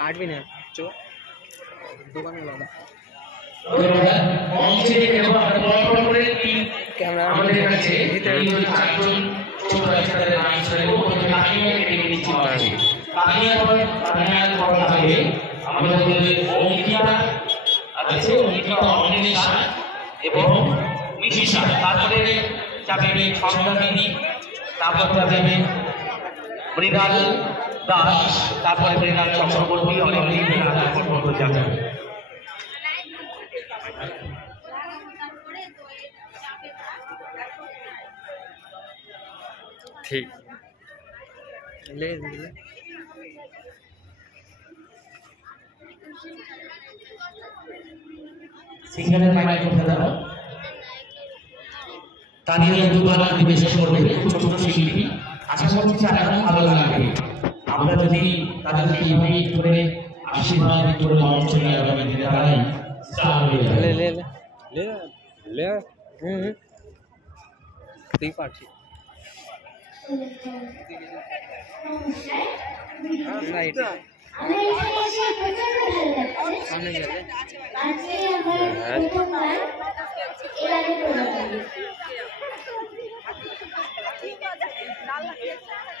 काट भी नहीं जो दुकान में लगा कैमरा মৃণাল দাস তারপরে মৃণাল চক্রবর্তী অনেক যাবে ठीक ले সিঙ্গারের মাইক উঠে দাও তানিয়া দুবার পরিবেশন করবে ছোট ছোট শিল্পী আশা করছি তারা ভালো লাগবে আমরা যদি তাদেরকে ইনভাইট করে আশীর্বাদ করে মঞ্চে নিয়ে আগামী দিনে তারাই স্টার হয়ে যাবে ले ले ले ले ले ठीक पार्टी राइट सामने चले ঠিক আছে